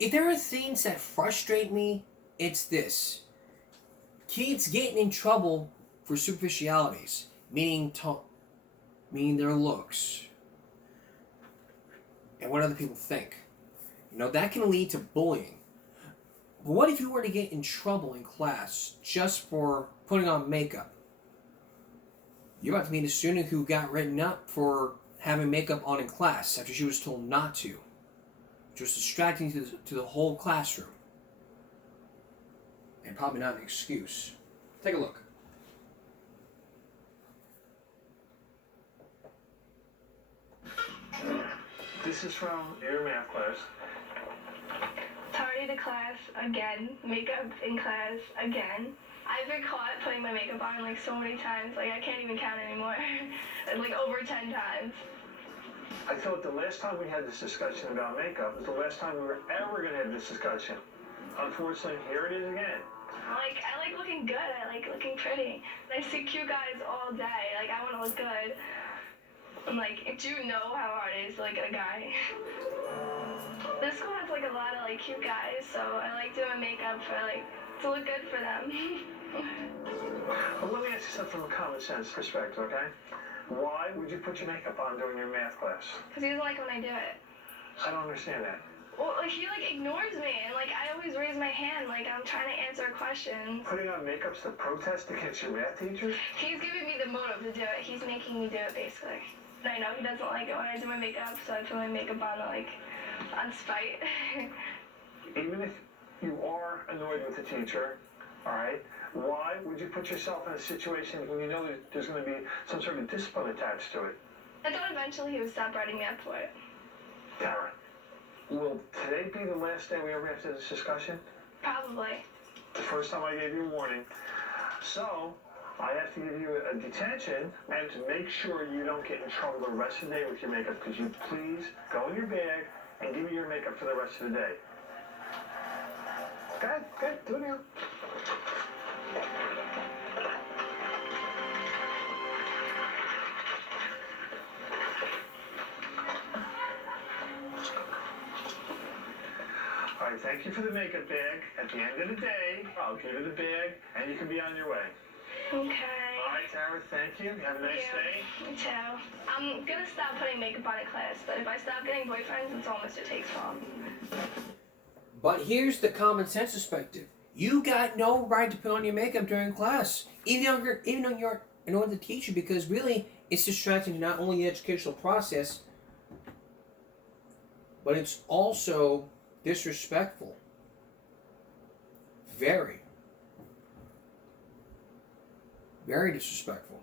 If there are things that frustrate me, it's this. Kids getting in trouble for superficialities, meaning their looks and what other people think. That can lead to bullying. But what if you were to get in trouble in class just for putting on makeup? You're about to meet a student who got written up for having makeup on in class after she was told not to, which was distracting to the whole classroom. And probably not an excuse. Take a look. This is from your math class. Tardy to class again. Makeup in class again. I've been caught putting my makeup on like so many times, like I can't even count anymore. Like over 10 times. I thought the last time we had this discussion about makeup was the last time we were ever going to have this discussion. Unfortunately, here it is again. I like looking good. I like looking pretty. I see cute guys all day. Like, I want to look good. I'm like, do you know how hard it is to, like, get a guy? This school has, like, a lot of, like, cute guys, so I like doing makeup for, like, to look good for them. Well, let me ask you something from a common sense perspective, okay? Why would you put your makeup on during your math class? Because he doesn't like when I do it. I don't understand that. Well, he, like, ignores me, and, like, I always raise my hand, like, I'm trying to answer questions. Putting on makeup's the protest against your math teacher? He's giving me the motive to do it. He's making me do it, basically. I know he doesn't like it when I do my makeup, so I put my makeup on, like, on spite. Even if you are annoyed with the teacher, all right, why would you put yourself in a situation when you know that there's going to be some sort of discipline attached to it? I thought eventually he would stop writing me up for it. Tara, will today be the last day we ever have this discussion? Probably. The first time I gave you a warning. So, I have to give you a detention and to make sure you don't get in trouble the rest of the day with your makeup. Could you please go in your bag and give me your makeup for the rest of the day? Go ahead, do it now. All right, thank you for the makeup bag. At the end of the day, I'll give you the bag and you can be on your way. Okay. All right, Tara, thank you. Have a nice day. Me too. I'm gonna stop putting makeup on in class, but if I stop getting boyfriends, it's all Mr. Take's fault. But here's the common sense perspective. You got no right to put on your makeup during class, even though you're annoying the teacher, because really it's distracting to not only the educational process, but it's also disrespectful. Very. Very disrespectful.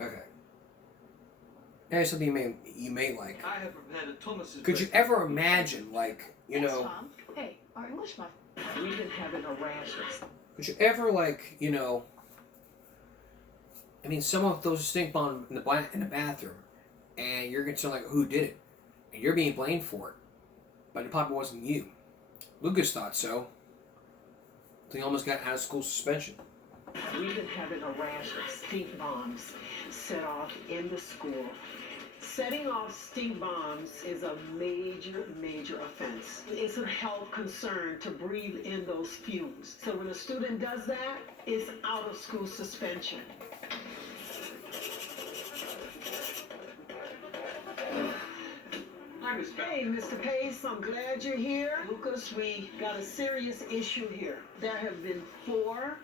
Okay. Here's something you may like. I have had a Thomas's. Could you ever imagine, like, Yes, Mom. Hey, our English muffin. We've been having a rash of. Could you ever, like, I mean, someone throws a stink bomb in the bathroom, and you're concerned, like, who did it? And you're being blamed for it. But it probably wasn't you. Lucas thought so. So he almost got out of school suspension. We've been having a rash of stink bombs set off in the school. Setting off stink bombs is a major, major offense. It's a health concern to breathe in those fumes. So when a student does that, it's out of school suspension. Hey, Mr. Pace, I'm glad you're here. Lucas, we got a serious issue here. There have been 4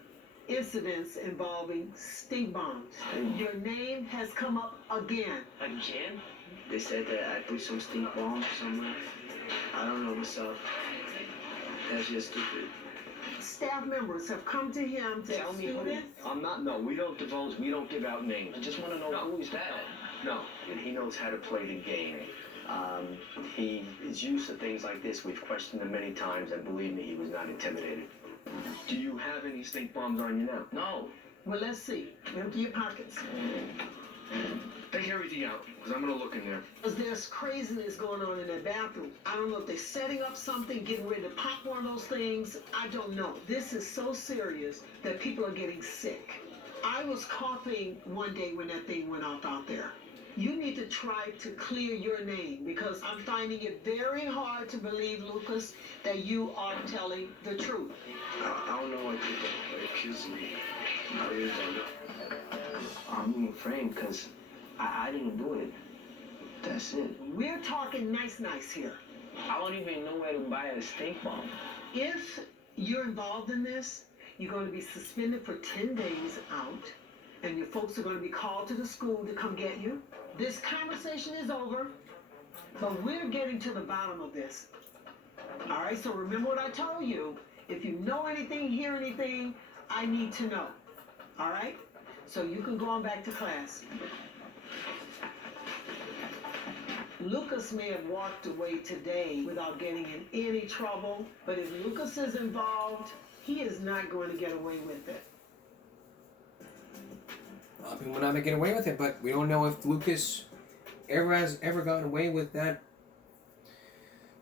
incidents involving stink bombs. Your name has come up again. Again? They said that I threw some stink bombs somewhere. I don't know what's up. That's just stupid. Staff members have come to him to Tell me who. I'm not. No, we don't divulge. We don't give out names. I just want to know who's that. No. And he knows how to play the game. He is used to things like this. We've questioned him many times, and believe me, he was not intimidated. Do you have any stink bombs on you now? No. Well, let's see. Empty your pockets. Take everything out, because I'm going to look in there. Because there's craziness going on in that bathroom. I don't know if they're setting up something, getting ready to pop one of those things. I don't know. This is so serious that people are getting sick. I was coughing one day when that thing went off out there. You need to try to clear your name because I'm finding it very hard to believe, Lucas, that you are telling the truth. I don't know why people are accusing me. I really don't know. I'm being framed because I didn't do it. That's it. We're talking nice here. I don't even know where to buy a stink bomb. If you're involved in this, you're going to be suspended for 10 days out, and your folks are going to be called to the school to come get you. This conversation is over, but we're getting to the bottom of this. All right, so remember what I told you. If you know anything, hear anything, I need to know. All right? So you can go on back to class. Lucas may have walked away today without getting in any trouble, but if Lucas is involved, he is not going to get away with it. A lot of people might not get away with it, but we don't know if Lucas has ever gotten away with that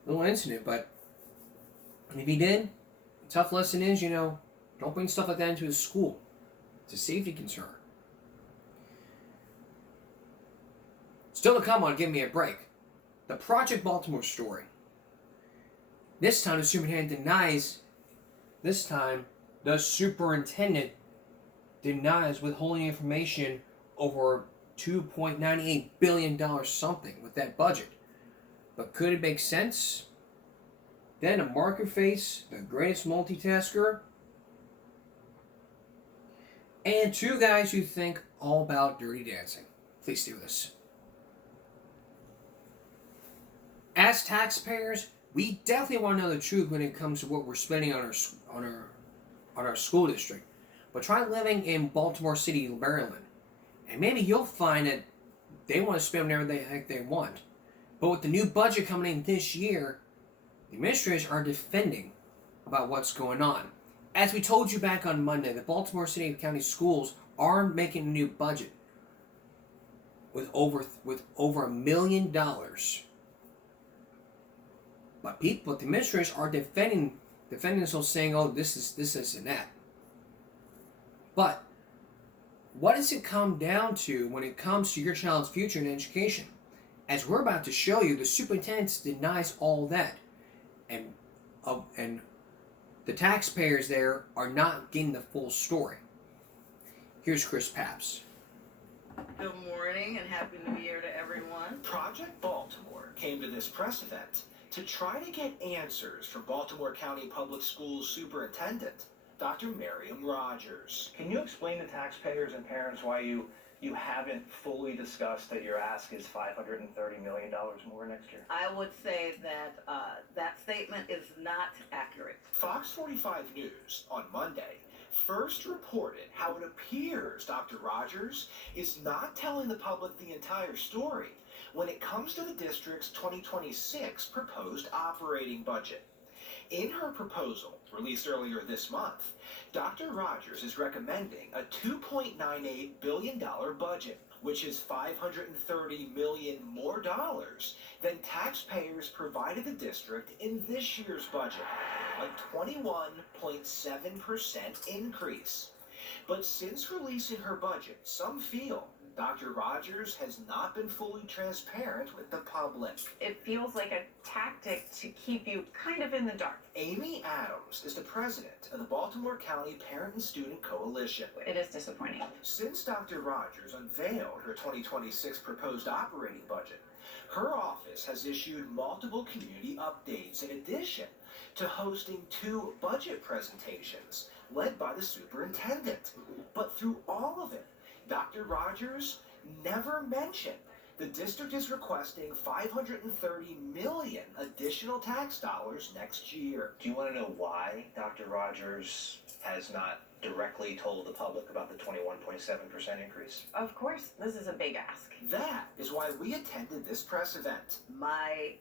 little incident. But if he did, the tough lesson is, don't bring stuff like that into his school. It's a safety concern. Still to come on Give Me a Break. The Project Baltimore story. This time the superintendent denies, the superintendent denies withholding information over $2.98 billion something with that budget. But could it make sense? Then a marker face, the greatest multitasker, and two guys who think all about Dirty Dancing. Please stay with us. As taxpayers, we definitely want to know the truth when it comes to what we're spending on our school district. But try living in Baltimore City, Maryland, and maybe you'll find that they want to spend whatever they want. But with the new budget coming in this year, the administrators are defending about what's going on. As we told you back on Monday, the Baltimore City and County Schools are making a new budget with over $1 million. But the administrators are defending themselves, saying, "Oh, this, and that." But what does it come down to when it comes to your child's future in education? As we're about to show you, the superintendent denies all that, and the taxpayers there are not getting the full story. Here's Chris Papps. Good morning and Happy New Year to everyone. Project Baltimore came to this press event to try to get answers from Baltimore County Public Schools Superintendent, Dr. Miriam Rogers. Can you explain to taxpayers and parents why you haven't fully discussed that your ask is $530 million more next year? I would say that that statement is not accurate. Fox 45 News on Monday first reported how it appears Dr. Rogers is not telling the public the entire story when it comes to the district's 2026 proposed operating budget. In her proposal, released earlier this month, Dr. Rogers is recommending a $2.98 billion budget, which is $530 million more dollars than taxpayers provided the district in this year's budget, a 21.7% increase. But since releasing her budget, some feel Dr. Rogers has not been fully transparent with the public. It feels like a tactic to keep you kind of in the dark. Amy Adams is the president of the Baltimore County Parent and Student Coalition. It is disappointing. Since Dr. Rogers unveiled her 2026 proposed operating budget, her office has issued multiple community updates in addition to hosting 2 budget presentations led by the superintendent. But through all of it, Dr. Rogers never mentioned the district is requesting $530 million additional tax dollars next year. Do you want to know why Dr. Rogers has not directly told the public about the 21.7% increase? Of course, this is a big ask. That is why we attended this press event. My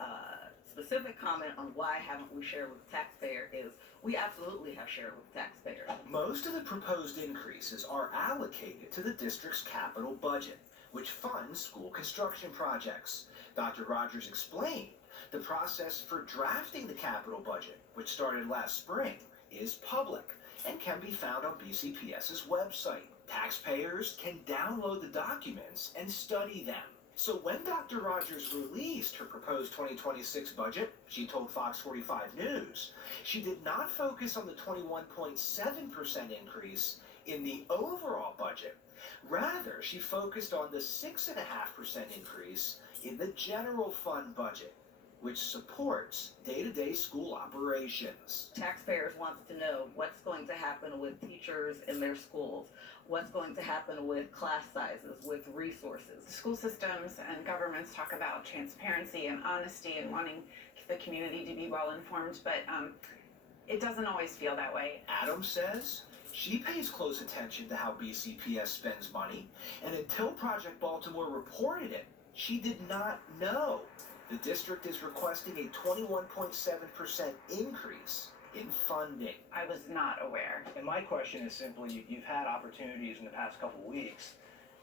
specific comment on why haven't we shared with the taxpayer is we absolutely have shared with the taxpayer. Most of the proposed increases are allocated to the district's capital budget, which funds school construction projects. Dr. Rogers explained the process for drafting the capital budget, which started last spring, is public and can be found on BCPS's website. Taxpayers can download the documents and study them. So when Dr. Rogers released her proposed 2026 budget, she told Fox 45 News, she did not focus on the 21.7% increase in the overall budget. Rather, she focused on the 6.5% increase in the general fund budget, which supports day-to-day school operations. Taxpayers want to know what's going to happen with teachers in their schools, what's going to happen with class sizes, with resources. School systems and governments talk about transparency and honesty and wanting the community to be well informed, but it doesn't always feel that way. Adams says she pays close attention to how BCPS spends money, and until Project Baltimore reported it, she did not know the district is requesting a 21.7% increase in funding. I was not aware. And my question is simply, you've had opportunities in the past couple of weeks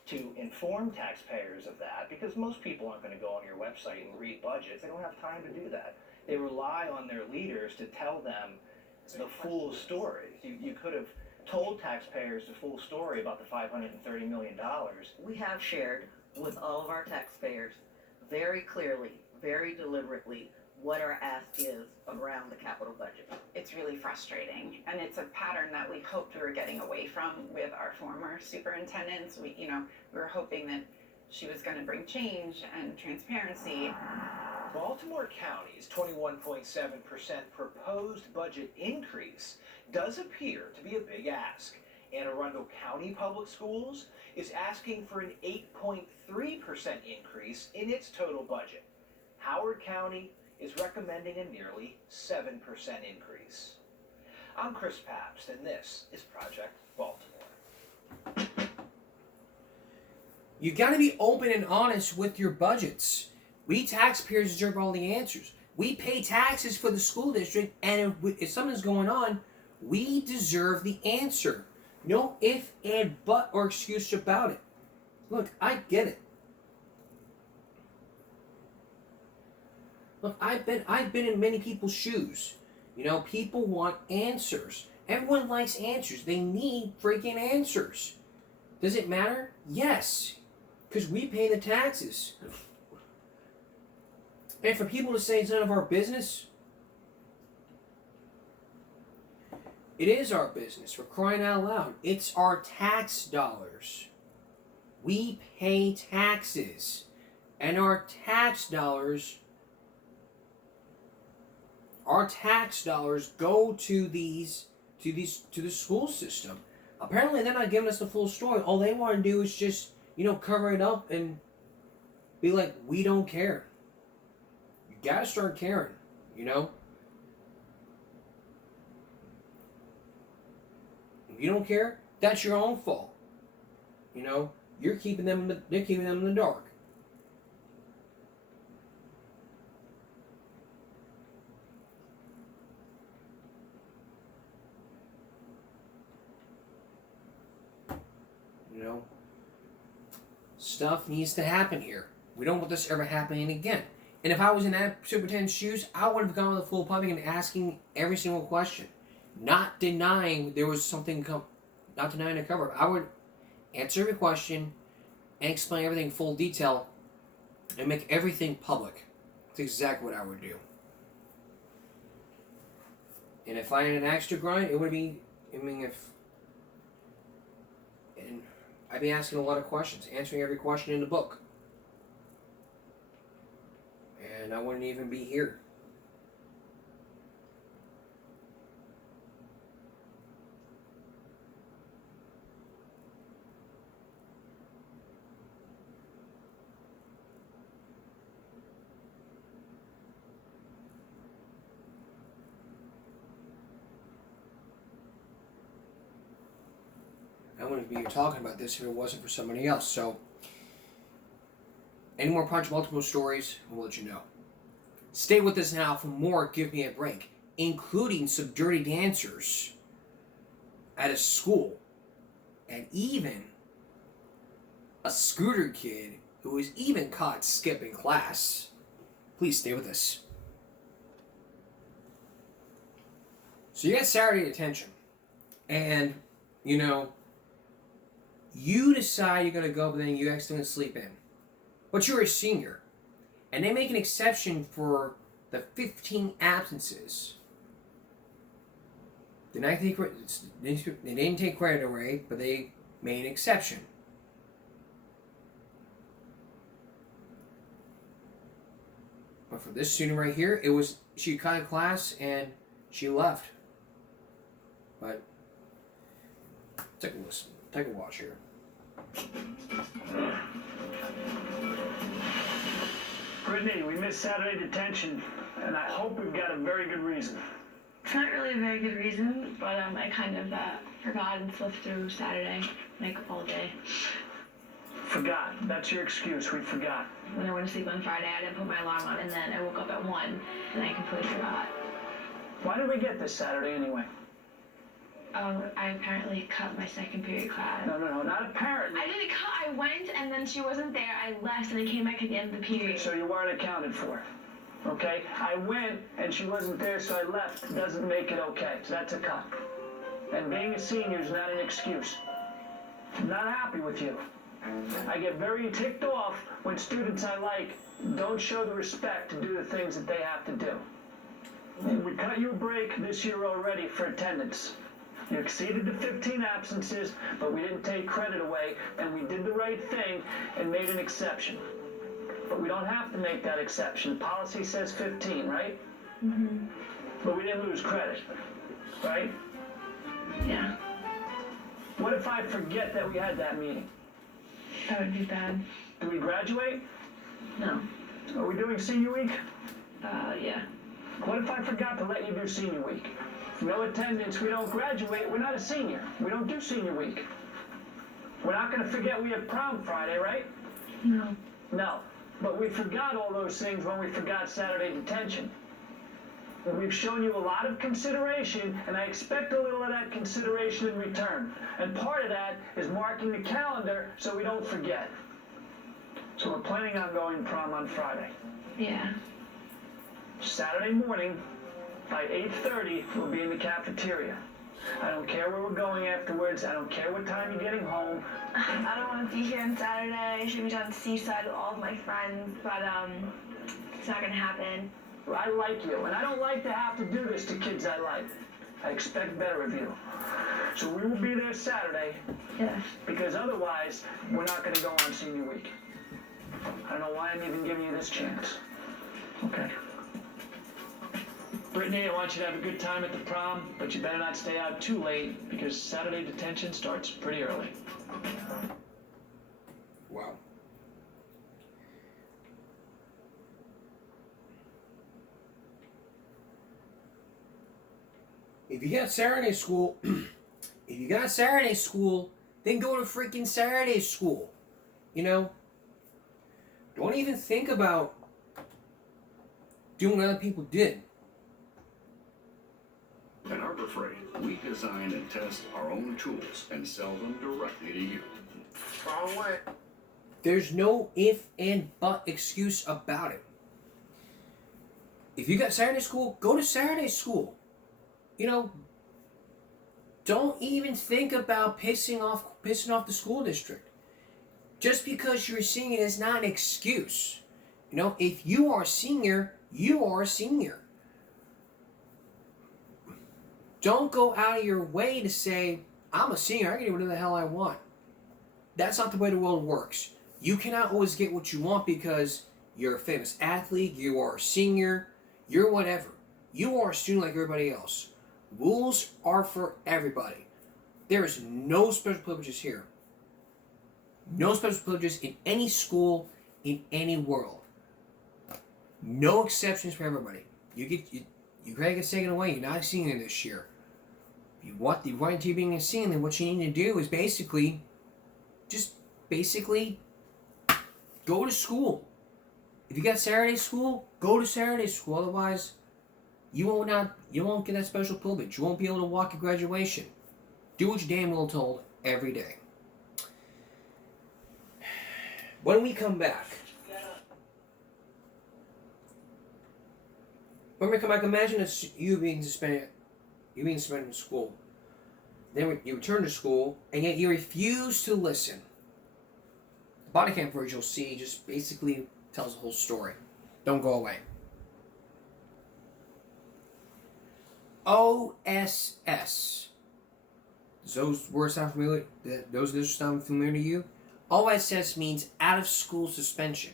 to inform taxpayers of that, because most people aren't going to go on your website and read budgets. They don't have time to do that. They rely on their leaders to tell them the full story. You could have told taxpayers the full story about the $530 million. We have shared with all of our taxpayers very clearly, very deliberately, what our ask is around the capital budget. It's really frustrating, and it's a pattern that we hoped we were getting away from with our former superintendents. We were hoping that she was going to bring change and transparency. Baltimore County's 21.7% proposed budget increase does appear to be a big ask. Anne Arundel County Public Schools is asking for an 8.3% increase in its total budget. Howard County is recommending a nearly 7% increase. I'm Chris Pabst, and this is Project Baltimore. You got to be open and honest with your budgets. We taxpayers deserve all the answers. We pay taxes for the school district, and if something's going on, we deserve the answer. No if, and, but, or excuse about it. Look, I get it. Look, I've been in many people's shoes. People want answers. Everyone likes answers. They need freaking answers. Does it matter? Yes. Because we pay the taxes. And for people to say it's none of our business, it is our business. We're crying out loud. It's our tax dollars. We pay taxes. And our tax dollars go to the school system. Apparently they're not giving us the full story. All they want to do is just, cover it up and be like, we don't care. You gotta start caring, If you don't care, that's your own fault. They're keeping them in the dark. Stuff needs to happen here. We don't want this ever happening again. And if I was in that superintendent's shoes, I would have gone to the full public and asking every single question. Not denying there was something, not denying a cover. I would answer every question and explain everything in full detail and make everything public. That's exactly what I would do. And if I had an axe to grind, it would be, I'd be asking a lot of questions, answering every question in the book. And I wouldn't even be here. I wouldn't be here talking about this if it wasn't for somebody else. So, any more Project Baltimore stories, we'll let you know. Stay with us now for more Give Me a Break, including some dirty dancers at a school, and even a scooter kid who was even caught skipping class. Please stay with us. So you got Saturday detention, and you decide you're going to go, but then you accidentally sleep in. but you're a senior, and they make an exception for the 15 absences. They didn't take credit away, but they made an exception. But for this student right here, she cut a class and she left. But take a listen, take a watch here. Brittany, we missed Saturday detention, and I hope we've got a very good reason. It's not really a very good reason, but I kind of forgot and slipped through Saturday, like all day. Forgot. That's your excuse. We forgot. When I went to sleep on Friday, I didn't put my alarm on, and then I woke up at 1, and I completely forgot. Why did we get this Saturday anyway? I apparently cut my second period class. No, not apparently. I didn't cut. I went, and then she wasn't there. I left, and I came back at the end of the period. So you weren't accounted for. Okay? I went, and she wasn't there, so I left. Doesn't make it okay. So that's a cut. And being a senior is not an excuse. I'm not happy with you. I get very ticked off when students I like don't show the respect to do the things that they have to do. And we cut you a break this year already for attendance. You exceeded the 15 absences, but we didn't take credit away, and we did the right thing and made an exception. But we don't have to make that exception. Policy says 15, right? Mm-hmm. But we didn't lose credit, right? Yeah. What if I forget that we had that meeting? That would be bad. Do we graduate? No. Are we doing senior week? Yeah. What if I forgot to let you do senior week? No attendance, we don't graduate, we're not a senior. We don't do senior week. We're not going to forget we have prom Friday, right? No. No. But we forgot all those things when we forgot Saturday detention. And we've shown you a lot of consideration, and I expect a little of that consideration in return. And part of that is marking the calendar so we don't forget. So we're planning on going prom on Friday. Yeah. Saturday morning, by 8:30, we'll be in the cafeteria. I don't care where we're going afterwards. I don't care what time you're getting home. I don't want to be here on Saturday. I should be down the seaside with all of my friends, but it's not gonna happen. I like you, and I don't like to have to do this to kids I like. I expect better of you. So we will be there Saturday. Yeah. Because otherwise, we're not going to go on senior week. I don't know why I'm even giving you this chance. Okay. Brittany, I want you to have a good time at the prom, but you better not stay out too late because Saturday detention starts pretty early. Wow. If you got Saturday school, then go to freaking Saturday school. You know? Don't even think about doing what other people did. At Harbor Freight, we design and test our own tools and sell them directly to you. Wrong way. There's no if and but excuse about it. If you got Saturday school, go to Saturday school. You know, don't even think about pissing off the school district. Just because you're a senior is not an excuse. You know, if you are a senior, you are a senior. Don't go out of your way to say, I'm a senior, I can do whatever the hell I want. That's not the way the world works. You cannot always get what you want because you're a famous athlete, you are a senior, you're whatever. You are a student like everybody else. Rules are for everybody. There is no special privileges here. No special privileges in any school, in any world. No exceptions for everybody. You gotta get taken away. You're not a senior this year. You want to being a senior, then what you need to do is basically go to school. If you got Saturday school, go to Saturday school. Otherwise, you won't get that special privilege. You won't be able to walk at graduation. Do what you're damn well told every day. When we come back, imagine you being suspended in school. Then you return to school, and yet you refuse to listen. body cam footage you'll see just basically tells the whole story. Don't go away. OSS. Does those words sound familiar? Those initials sound familiar to you? OSS means out of school suspension.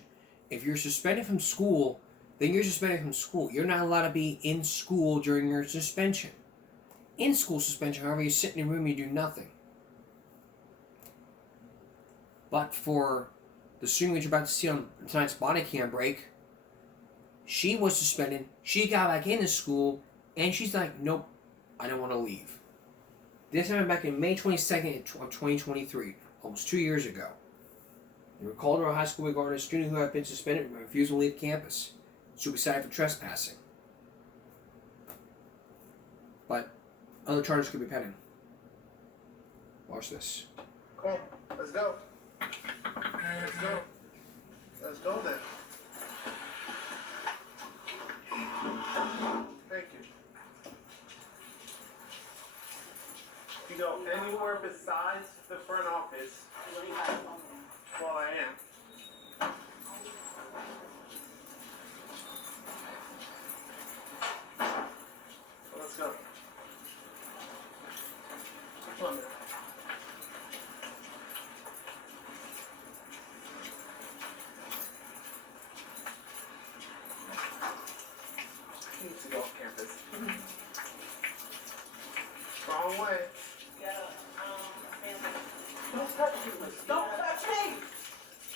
If you're suspended from school, then you're suspended from school. You're not allowed to be in school during your suspension. In school suspension, however, you sit in your room and you do nothing. But for the student that you're about to see on tonight's body cam break, she was suspended. She got back into school, and she's like, nope, I don't want to leave. This happened back in May 22nd of 2023, almost 2 years ago. They were called to our high school regarding a student who had been suspended and refused to leave campus. She was cited for trespassing. But other charges could be pending. Watch this. Come on, let's go. Let's go. Let's go then. Thank you. If you go anywhere besides the front office, well, I am. So let's go. Come on, man. He needs to go off campus. Wrong way. Don't touch me. Don't touch me.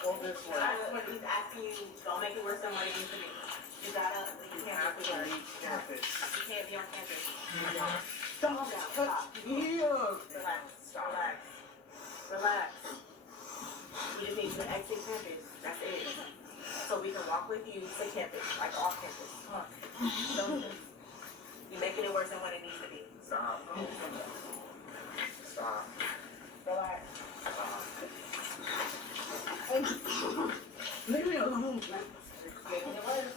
Go this way. When he's asking you, don't make it worse than what it needs to be. You can't have to leave campus. You can't be on campus. Don't touch me. Relax. Relax. Relax. You just need to exit campus. That's it. So we can walk with you to campus, like off campus. Don't you're making it worse than what it needs to be. Stop. Stop. Relax. Leave me alone. Making it worse.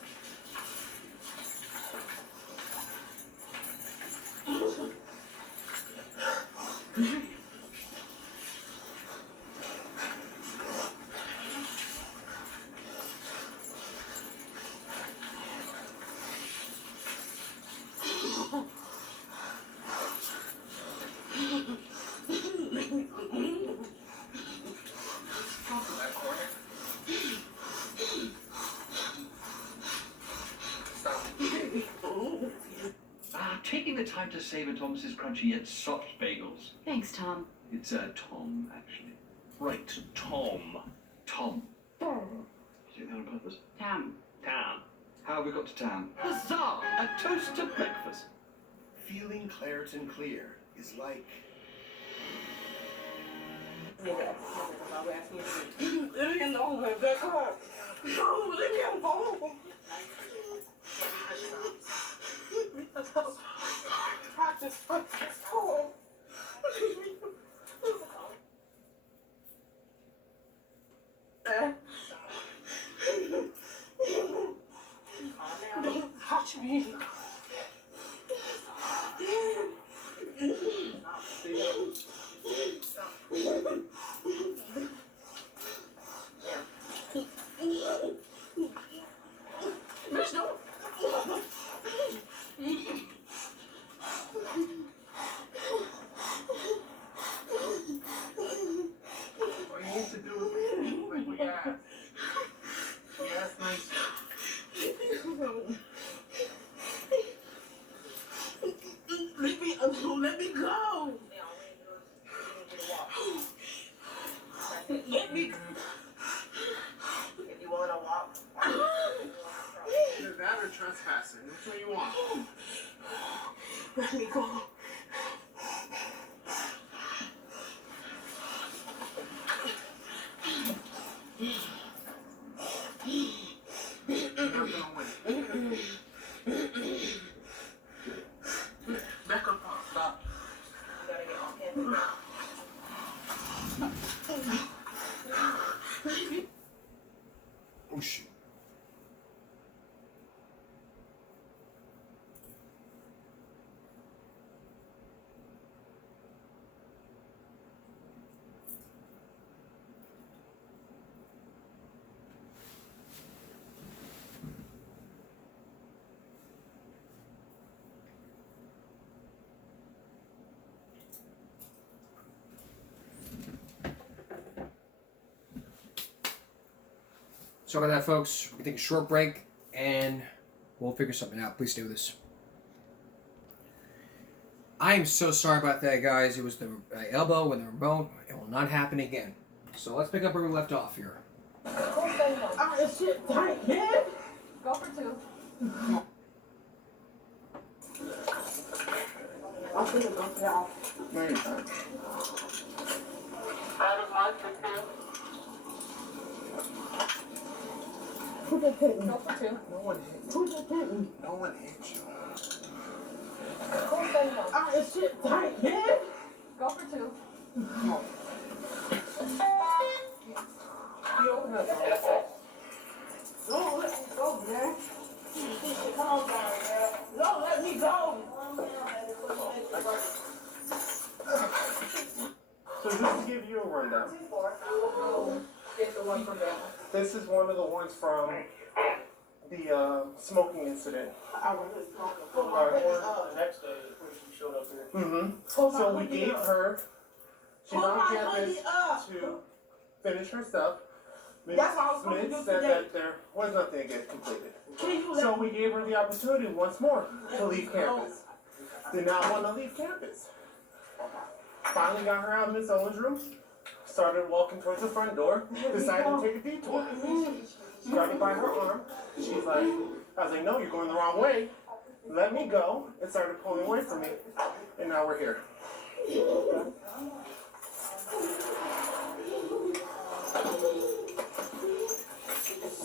Taking the time to savor Thomas's crunchy yet soft bagels. Thanks, Tom. It's Tom, actually. Right, Tom. Tom. You did that on purpose? Tam. Tam. How have we got to town? Huzzah! A toast to breakfast. Feeling Claritin Clear is like... Leave me alone, back up. No, leave me alone. Practice. Oh. Don't touch me. Bitch, don't. All you need to do is like we asked. We asked nice. Leave me alone. Let me go. Let me go. If you want to walk, Either that or trespassing. Which one you want? Let me go. You're not gonna win. Back up. Stop. you gotta get off campus. Oh, shoot. Sorry about that, folks. We're going to take a short break, and we'll figure something out. Please stay with us. I am so sorry about that, guys. It was the elbow and the remote. It will not happen again. So let's pick up where we left off here. Oh, this shit tight, man. Go for 2. I'm gonna go down. No, you're fine. Who just hit me? Go for 2. No one hit you. Who just hit me? No one hit you. Oh, this shit tight, man. Go for 2. Don't let me go, man. Calm down, man. Don't let me go. So just to give you a rundown, this is one of the ones from the smoking incident. The next day, when she showed up here. Mm-hmm. So we gave her, she's on campus to finish her stuff. Ms. That's what I was going to Smith do said today. that there was nothing to get completed. Can you let So we gave her the opportunity once more to leave campus. Did not want to leave campus. Finally got her out of Miss Owen's room, started walking towards the front door, decided to take a detour. Started by her arm. She's like, I was like, no, you're going the wrong way. Let me go, and started pulling away from me. And now we're here.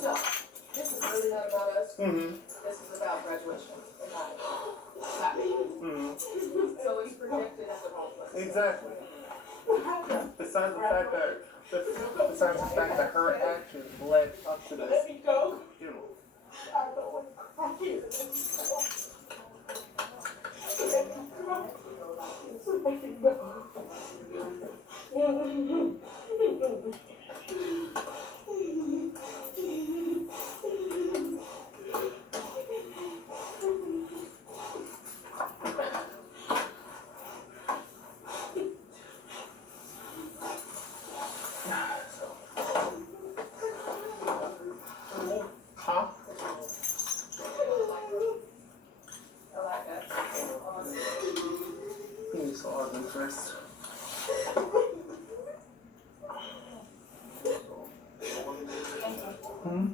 So, this is really not about us. Mm-hmm. This is about graduation. And not me. Mm-hmm. So it's projected at the wrong place. Exactly. Besides the fact that her actions led up to this. Let me go. You know, I don't want to hear huh? I like that. You need some other first. Hmm?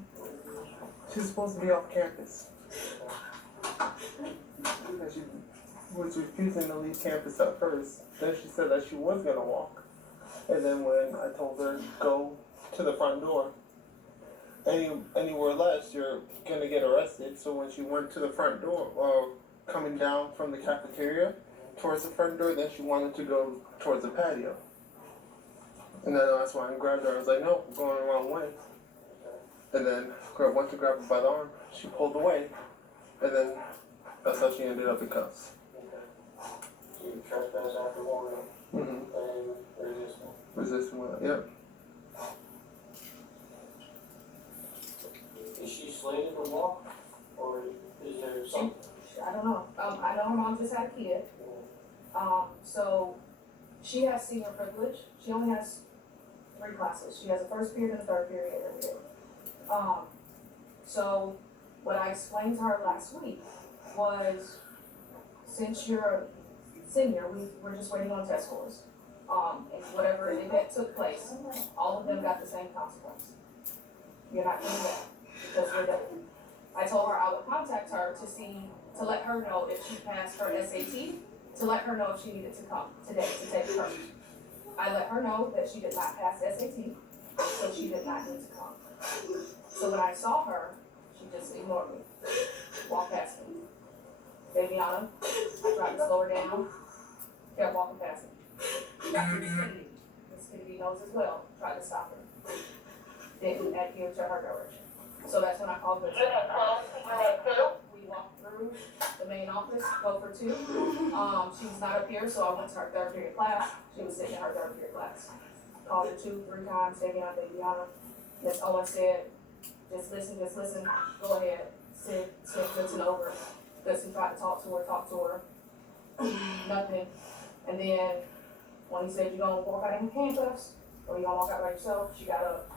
She's supposed to be off campus. Because she was refusing to leave campus at first. Then she said that she was gonna walk. And then when I told her go to the front door, anywhere less, you're gonna get arrested. So when she went to the front door, coming down from the cafeteria towards the front door, then she wanted to go towards the patio. And then that's why I grabbed her. I was like, no, we're going the wrong way. And then went to grab her by the arm. She pulled away. And then that's how she ended up in cuffs. Mm-hmm. Resisting, yep. Is she slated to walk, or is there something? I don't know. I know her mom just had a kid. So she has senior privilege. She only has 3 classes. She has a first period and a third period every day. So what I explained to her last week was, since you're a senior, we're just waiting on test scores. And whatever event took place, all of them got the same consequence. You're not coming back because we're done. I told her I would contact her to let her know if she passed her SAT, to let her know if she needed to come today to take her. I let her know that she did not pass SAT, so she did not need to come. So when I saw her, she just ignored me, walked past me. Babiana, I tried to slow her down, kept walking past me. Miss Kennedy knows as well, tried to stop her. Didn't adhere to her direction. So that's when I called her. We walked through the main office, go for 2. She's not up here, so I went to her third period class. She was sitting in her third period class. Called her 2, 3 times, Babiana. Miss Owen said, just listen, go ahead, sit, listen over. Listen, tried to talk to her. Nothing. And then when he said, you gonna walk out in handcuffs, or you gonna walk out by yourself, she got up,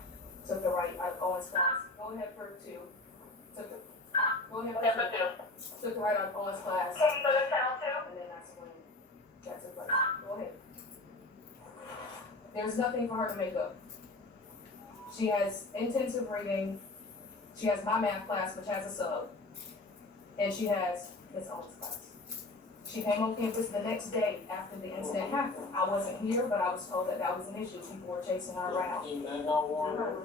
took the right out of Owen's class. Go go ahead for 2. Go ahead for 2. Took it right out of Owen's class. Can you go to channel 2? And then that's when that took place. Go ahead. There's nothing for her to make up. She has intensive reading. She has my math class, which has a sub. And she has Miss Owen's class. She came on campus the next day after the incident happened. I wasn't here, but I was told that that was an issue. People were chasing her around. He warned her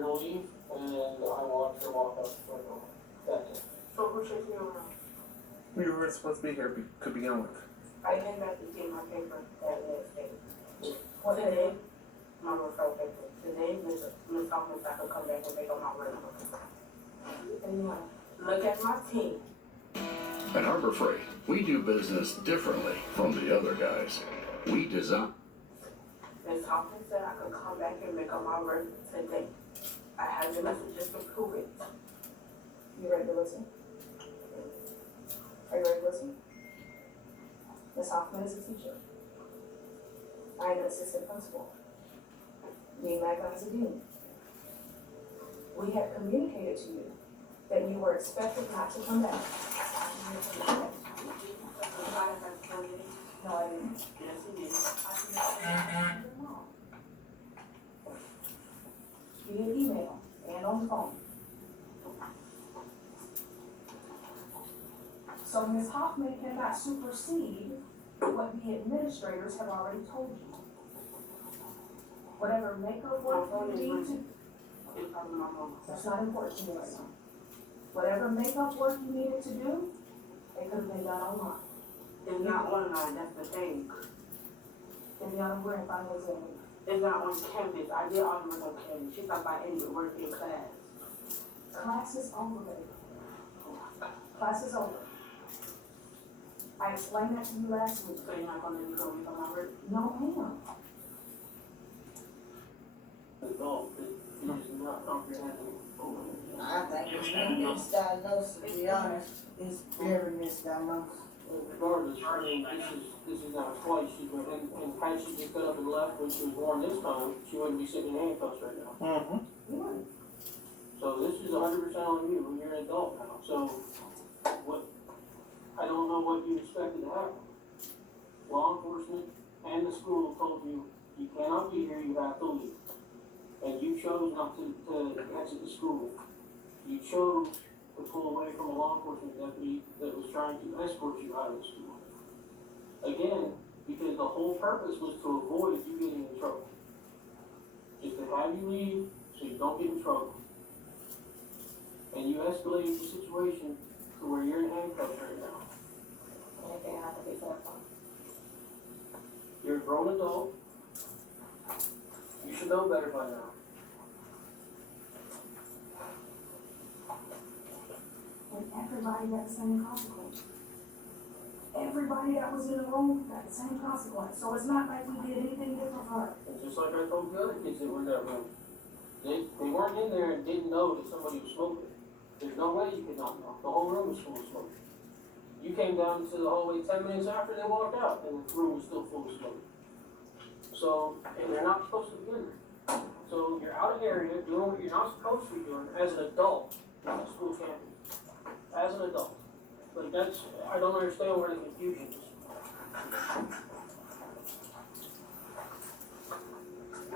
to leave, and I watched her walk out the window. That's it. So who chased me around? We were supposed to be here to begin with. I came back to get my paper that last day. What's the name? My referral paper. The name is Miss Thomas. I could come back and make up my referral paper. Anyway, look at my team. At Harbor Freight, we do business differently from the other guys. We design. Miss Hopkins said I could come back and make up my record today. I have the messages to prove it. You ready to listen? Are you ready to listen? Miss Hoffman is a teacher. I am an assistant principal. Dean Magna is a dean. We had communicated to you that you were expected not to come back. No, I didn't. Yes, you did. Via email and on the phone. So Ms. Hoffman cannot supersede what the administrators have already told you. Whatever makeup work you need to, that's not important to me right now. Whatever makeup work you needed to do, it could have been done online. It's not online, that's the thing. Viviana, where if I was in? It's not on campus. I did all the work on campus. She thought I ended work in class. Class is over, baby. Class is over. I explained that to you last week. So you're not gonna let me go with my work? No, ma'am. No, it's not comprehensive. I think it's misdiagnosed, to be honest. It's very misdiagnosed. Regardless, I mean, this is not twice. And had she just got up and left when she was born this time, she wouldn't be sitting in handcuffs right now. Mm-hmm. So this is 100% on you. You're an adult now. So what? I don't know what you expected to happen. Law enforcement and the school told you you cannot be here. You have to leave. And you chose not to exit the school. You chose to pull away from a law enforcement deputy that was trying to escort you out of the school. Again, because the whole purpose was to avoid you getting in trouble. Just to have you leave so you don't get in trouble. And you escalated the situation to where you're in handcuffs right now. Anything I have to fix that phone? You're a grown adult. You should know better by now. And everybody got the same consequence. Everybody that was in the room got the same consequence. So it's not like we did anything different for her. And just like I told the other kids that were in that room, they weren't in there and didn't know that somebody was smoking. There's no way you could not know. The whole room was full of smoke. You came down to the hallway 10 minutes after they walked out, and the room was still full of smoke. So, and you're not supposed to be in there. So you're out of area doing what you're not supposed to be doing as an adult on the school campus. As an adult. Like that's, I don't understand where the confusion is.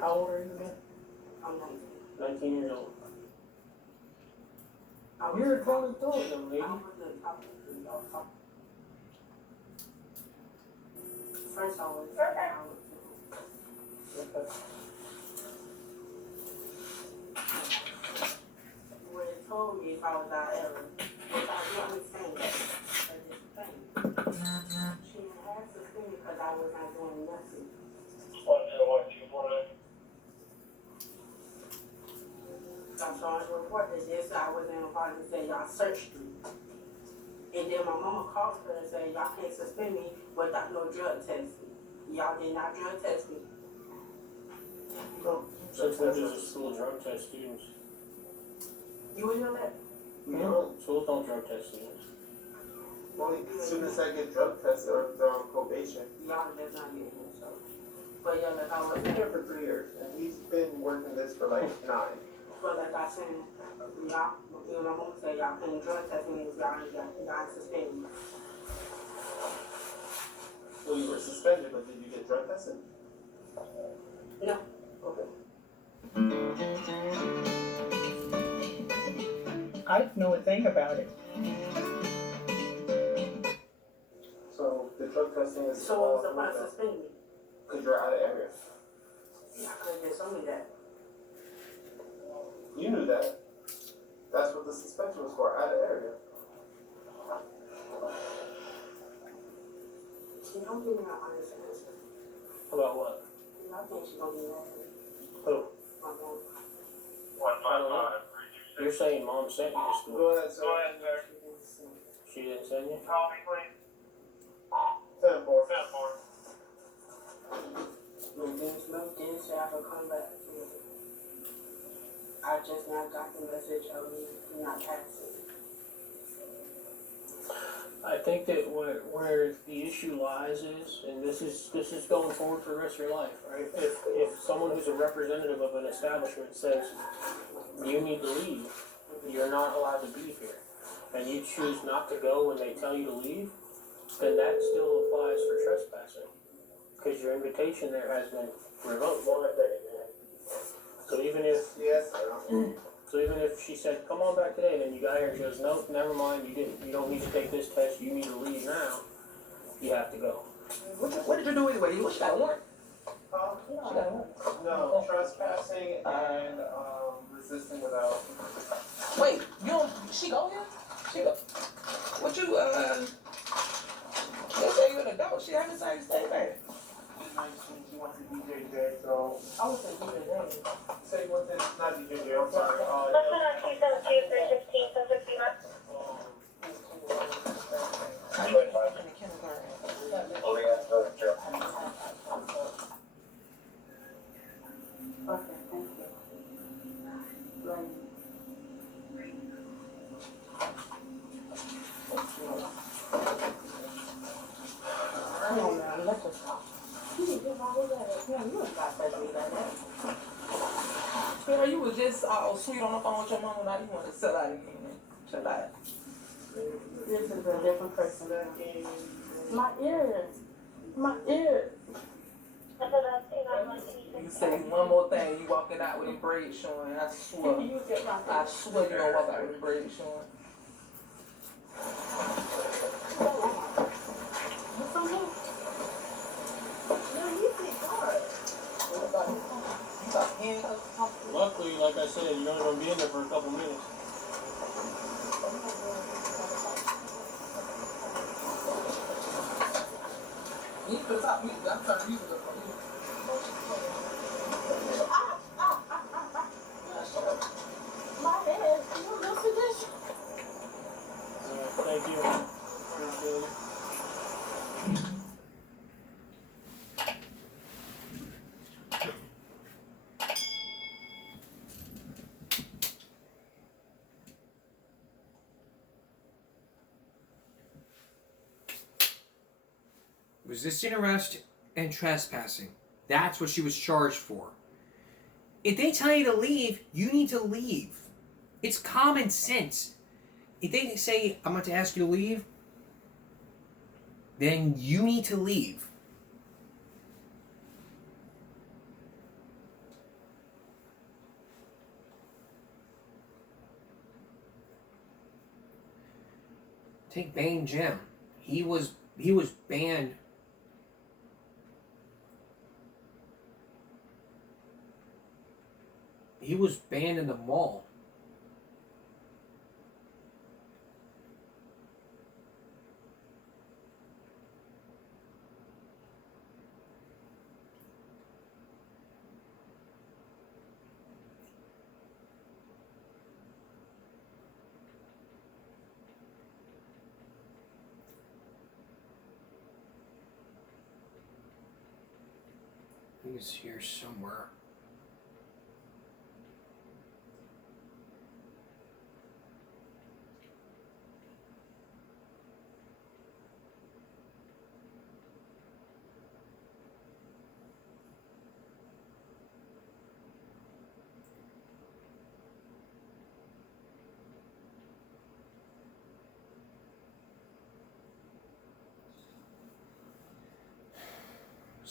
How old are you again? I'm 19. 19 years old. You're a grown adult, young lady. First I was. When it told me if I was out error, if I didn't think that is the thing. She had to think because I was not doing nothing. I saw his report that this I was in a part and said y'all searched me. And then my mama called her and said y'all can't suspend me without no drug testing. Y'all did not drug test me. Such things as a school drug test students. You would know that? No, schools don't drug test students. Well, students that get drug tested or they're on probation. Y'all does not get him, so. But yeah, like I was I've been here for 3 years, and he's been working this for like 9. But like I said, y'all, you know, my mom said y'all couldn't drug test me if y'all suspended me. Well, you were suspended, but did you get drug tested? No. Okay. I didn't know a thing about it. So the drug testing is. So what was the point of suspending me? Because you're out of area. Y'all could have just told me that. You knew that. That's what the suspension was for, out of area. She don't give me an honest answer. About what? I think she gonna be mad at me. Who? My mom. I don't know. You're saying mom sent you to school. Go ahead, sir. She didn't send you? Call me, please. 10-4. No, didn't say I could come back. I just now got the message of me not passing. I think that where the issue lies is, and this is going forward for the rest of your life, right? If someone who's a representative of an establishment says you need to leave, you're not allowed to be here, and you choose not to go when they tell you to leave, then that still applies for trespassing, because your invitation there has been revoked. So even if she said, come on back today, then you got here and she goes, nope, never mind, you don't need to take this test, you need to leave now, you have to go. What did you do anyway? What, she got a warrant? She got a warrant? No, trespassing and resisting without. Wait, she go here? She go. What you, they say you're an adult, she haven't decided to stay back. She wants to DJ today, so. I was a DJ then. Say what this, not DJ, I'm sorry. Let's put on 272 315 760 months. I need to work in the kindergarten. Okay, thank you. Love you. Come on, man, let's just talk. You didn't give all of that. Yeah, you ain't got that me like that. Girl, you was just all sweet on the phone with your mama, now you want to sell out again. Chill out. This is a different person. My ears. My ears. You say one more thing, you walking out with them braids showing. I swear. I swear you gonna walk out with them braids showing. What's on here? No, you did hard. You got handcuffs? Luckily, like I said, you're only going to be in there for a couple minutes. You need to stop music. I'm trying to music up from you. My head. You know this? Thank you. Appreciate it. Resisting arrest and trespassing. That's what she was charged for. If they tell you to leave, you need to leave. It's common sense. If they say, I'm about to ask you to leave, then you need to leave. Take Bane Jim. He was banned. He was banned in the mall. He was here somewhere.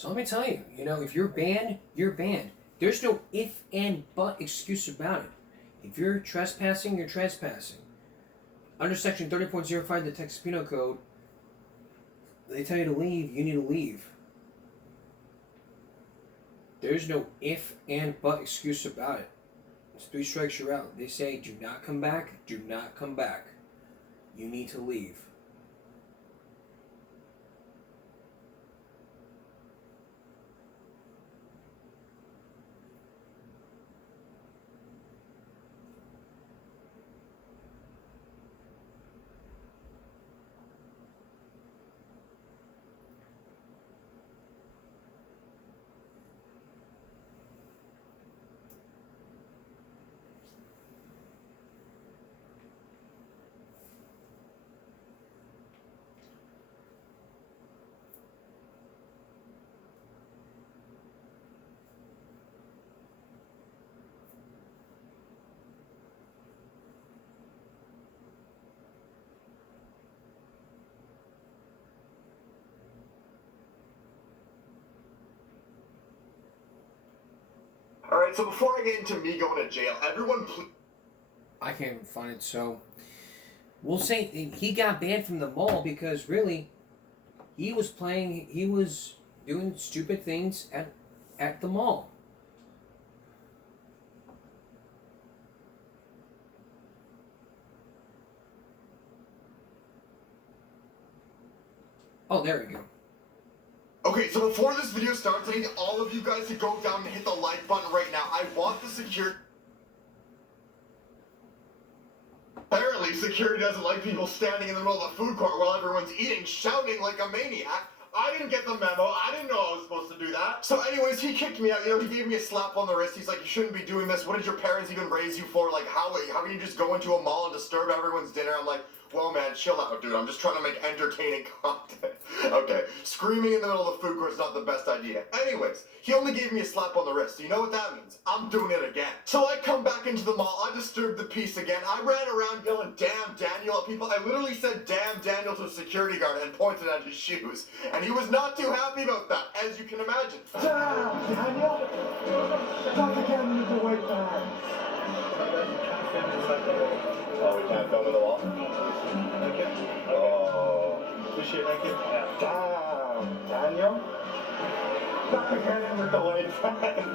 So let me tell you, if you're banned, you're banned. There's no if and but excuse about it. If you're trespassing, you're trespassing. Under section 30.05 of the Texas Penal Code, they tell you to leave, you need to leave. There's no if and but excuse about it. It's 3 strikes, you're out. They say do not come back, do not come back. You need to leave. Alright, so before I get into me going to jail, everyone please... I can't even find it, so... We'll say he got banned from the mall because, really, he was doing stupid things at the mall. Oh, there we go. Okay, so before this video starts, I need all of you guys to go down and hit the like button right now. I want the security... Apparently, security doesn't like people standing in the middle of the food court while everyone's eating, shouting like a maniac. I didn't get the memo. I didn't know I was supposed to do that. So anyways, he kicked me out. He gave me a slap on the wrist. He's like, you shouldn't be doing this. What did your parents even raise you for? Like, how can you just go into a mall and disturb everyone's dinner? I'm like, well, man, chill out, dude. I'm just trying to make entertaining content. Okay, screaming in the middle of the food court is not the best idea. Anyways, he only gave me a slap on the wrist. So you know what that means? I'm doing it again. So I come back into the mall. I disturbed the peace again. I ran around yelling, damn Daniel at people. I literally said, damn Daniel to a security guard and pointed at his shoes. And he was not too happy about that, as you can imagine. Damn, Daniel! Talk again with the weight bags. Oh, we can't film in the wall? Oh. This shit make it? Damn, Daniel? Talk again with the weight bags.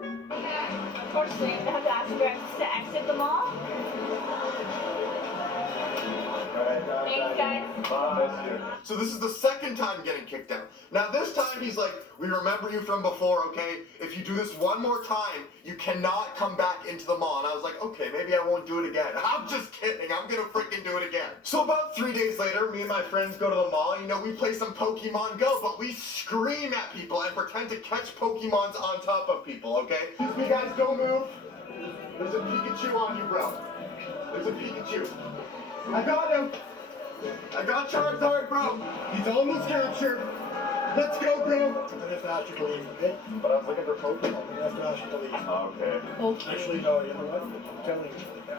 Unfortunately, I'm gonna have to ask you guys to exit the mall. Thanks, guys. So this is the second time getting kicked out. Now this time he's like, we remember you from before, okay? If you do this one more time, you cannot come back into the mall. And I was like, okay, maybe I won't do it again. I'm just kidding. I'm gonna freaking do it again. So about 3 days later, me and my friends go to the mall. We play some Pokemon Go, but we scream at people and pretend to catch Pokemons on top of people, okay? Excuse me, guys, don't move. There's a Pikachu on you, bro. There's a Pikachu. I got him. I got Charizard, bro. He's almost captured. Let's go, bro. I have to ask you to leave, okay? But I was looking for Pokemon. I have to ask you to leave. Okay. Actually, no, you know what? I'm telling you.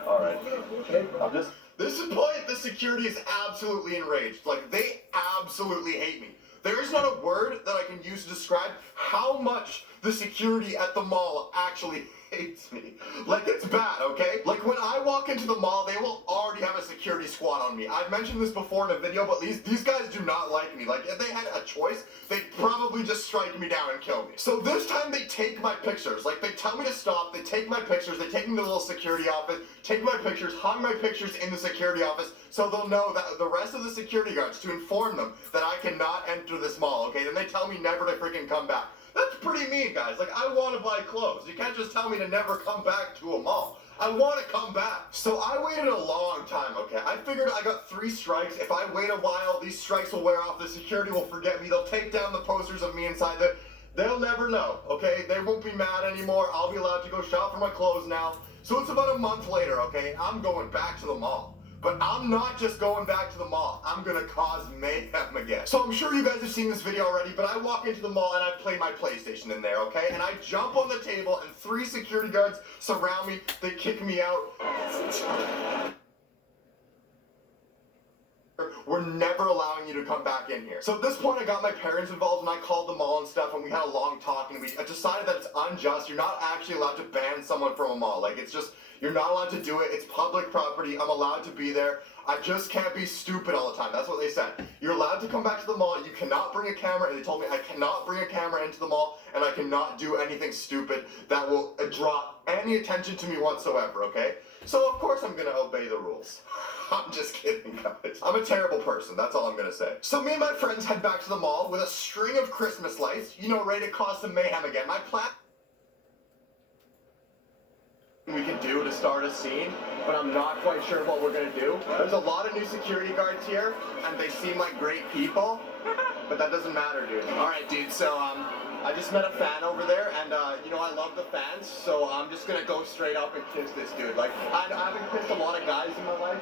Alright. Okay? I'm just... This is point, the security is absolutely enraged. Like, they absolutely hate me. There is not a word that I can use to describe how much the security at the mall actually hates me. Like, it's bad, okay? Like, when I walk into the mall, they will already have a security squad on me. I've mentioned this before in a video, but these guys do not like me. Like, if they had a choice, they'd probably just strike me down and kill me. So this time they take my pictures. Like, they tell me to stop, they take my pictures, they take me to the little security office, take my pictures, hung my pictures in the security office, so they'll know that the rest of the security guards, to inform them that I cannot enter this mall, okay? Then they tell me never to freaking come back. That's pretty mean, guys. Like, I want to buy clothes. You can't just tell me to never come back to a mall. I want to come back. So I waited a long time, okay? I figured I got 3 strikes. If I wait a while, these strikes will wear off. The security will forget me. They'll take down the posters of me inside there. They'll never know, okay? They won't be mad anymore. I'll be allowed to go shop for my clothes now. So it's about a month later, okay? I'm going back to the mall. But I'm not just going back to the mall. I'm gonna cause mayhem again. So I'm sure you guys have seen this video already, but I walk into the mall and I play my PlayStation in there, okay? And I jump on the table and 3 security guards surround me. They kick me out. we're never allowing you to come back in here. So at this point, I got my parents involved and I called the mall and stuff, and we had a long talk, and we decided that it's unjust. You're not actually allowed to ban someone from a mall. Like, it's just, you're not allowed to do it. It's public property. I'm allowed to be there. I just can't be stupid all the time. That's what they said. You're allowed to come back to the mall. You cannot bring a camera. And they told me I cannot bring a camera into the mall, and I cannot do anything stupid that will draw any attention to me whatsoever, okay? So of course I'm gonna obey the rules. I'm just kidding, guys. I'm a terrible person, that's all I'm gonna say. So me and my friends head back to the mall with a string of Christmas lights, you know, ready to cause some mayhem again. My plan we can do to start a scene, but I'm not quite sure what we're gonna do. There's a lot of new security guards here, and they seem like great people, but that doesn't matter, dude. Alright, dude, so I just met a fan over there, and you know, I love the fans, so I'm just gonna go straight up and kiss this dude. Like, I haven't kissed a lot of guys in my life.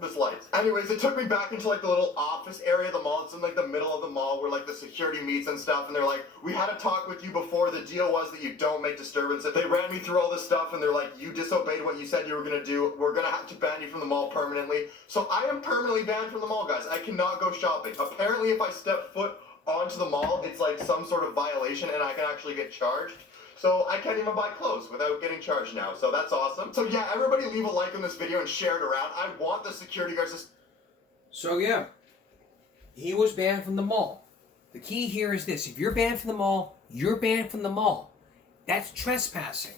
This lights. Anyways, it took me back into like the little office area of the mall. It's in like the middle of the mall where like the security meets and stuff, and they're like, we had a talk with you before. The deal was that you don't make disturbances. They ran me through all this stuff, and they're like, you disobeyed what you said you were gonna do. We're gonna have to ban you from the mall permanently. So I am permanently banned from the mall, guys. I cannot go shopping. Apparently if I step foot onto the mall, it's like some sort of violation and I can actually get charged. So I can't even buy clothes without getting charged now. So that's awesome. So yeah, everybody leave a like on this video and share it around. I want the security guards to... So yeah, he was banned from the mall. The key here is this. If you're banned from the mall, you're banned from the mall. That's trespassing.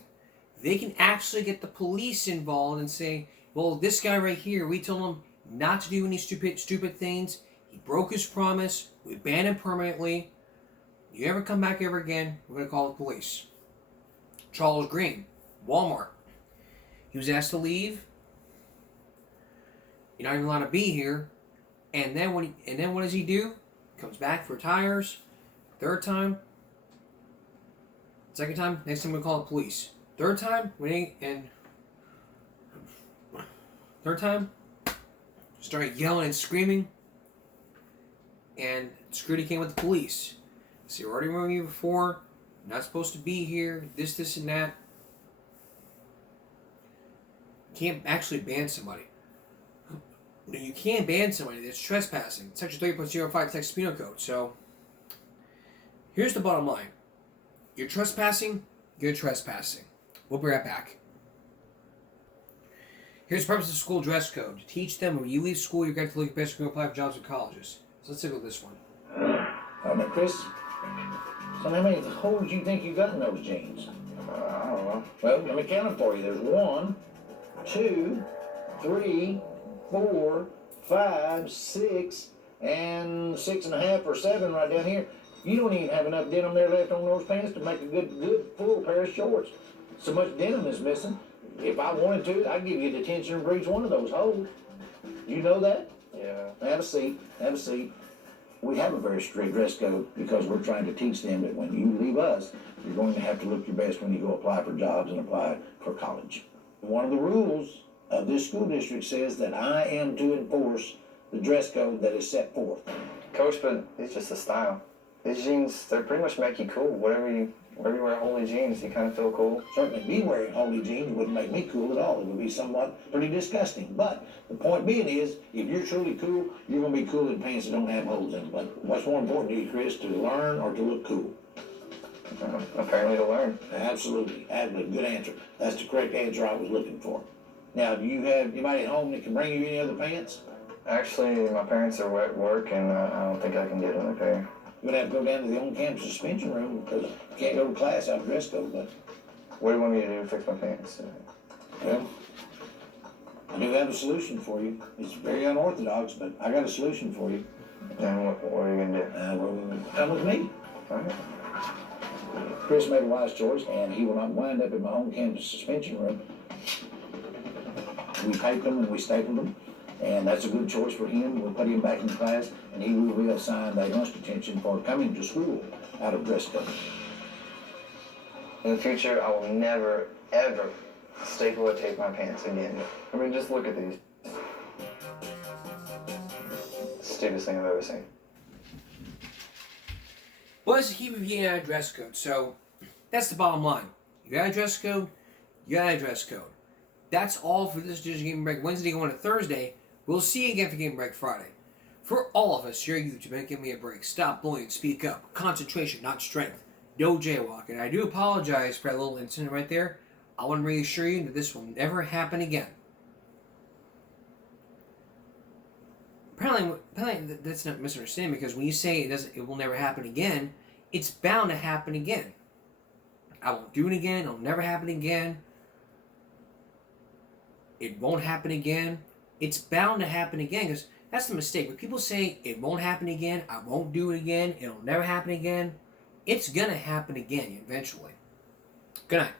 They can actually get the police involved and say, well, this guy right here, we told him not to do any stupid things. He broke his promise. We banned him permanently. You ever come back ever again, we're going to call the police. Charles Green, Walmart. He was asked to leave. You're not even allowed to be here. And then what does he do? Comes back for tires. Third time. Second time, next time we call the police. Third time, third time, started yelling and screaming. And security came with the police. So you already remember you before. Not supposed to be here, this, and that. You can't actually ban somebody. No, you can ban somebody that's trespassing. Section 30.05 Texas Penal Code. So, here's the bottom line. You're trespassing, you're trespassing. We'll be right back. Here's the purpose of the school dress code. To teach them when you leave school, you're going to look your best to apply for jobs in colleges. So let's take a look at this one. All right, Chris. So how many holes do you think you got in those jeans? I don't know. Well, let me count them for you. There's 1, 2, 3, 4, 5, 6, and 6.5 or 7 right down here. You don't even have enough denim there left on those pants to make a good full pair of shorts. So much denim is missing. If I wanted to, I'd give you detention for each one of those holes. You know that? Yeah. Have a seat. Have a seat. We have a very strict dress code because we're trying to teach them that when you leave us, you're going to have to look your best when you go apply for jobs and apply for college. One of the rules of this school district says that I am to enforce the dress code that is set forth. Coach, but it's just a style. These jeans, they pretty much make you cool. Wherever you wear Holey jeans, you kind of feel cool. Certainly, me wearing Holey jeans wouldn't make me cool at all. It would be somewhat pretty disgusting. But the point being is, if you're truly cool, you're going to be cool in pants that don't have holes in them. But what's more important to you, Chris, to learn or to look cool? Apparently to learn. Absolutely. Good answer. That's the correct answer I was looking for. Now, do you have anybody at home that can bring you any other pants? Actually, my parents are at work, and I don't think I can get them a pair. You're going to have to go down to the on-campus suspension room because you can't go to class out of dress code. But what do you want me to do to fix my pants? Well, I do have a solution for you. It's very unorthodox, but I got a solution for you. And what are you going to do? Well, come with me. All right. Chris made a wise choice, and he will not wind up in my on-campus suspension room. We taped them and we stapled them, and that's a good choice for him. We'll put him back in class, and he will be assigned a lunch detention for coming to school out of dress code. In the future, I will never, ever staple or tape my pants again. I mean, just look at these. Stupidest thing I've ever seen. Well, let's keep reviewing our dress code. So, that's the bottom line. You got a dress code, you got a dress code. That's all for this edition of Game Break Wednesday going to Thursday. We'll see you again for Game Break Friday. For all of us here at YouTube, man, give me a break. Stop bullying, speak up. Concentration, not strength. No jaywalking. I do apologize for that little incident right there. I want to reassure you that this will never happen again. Apparently that's not misunderstanding, because when you say it will never happen again, it's bound to happen again. I won't do it again. It'll never happen again. It won't happen again. It's bound to happen again, because that's the mistake. When people say it won't happen again, I won't do it again, it'll never happen again, it's gonna happen again eventually. Good night.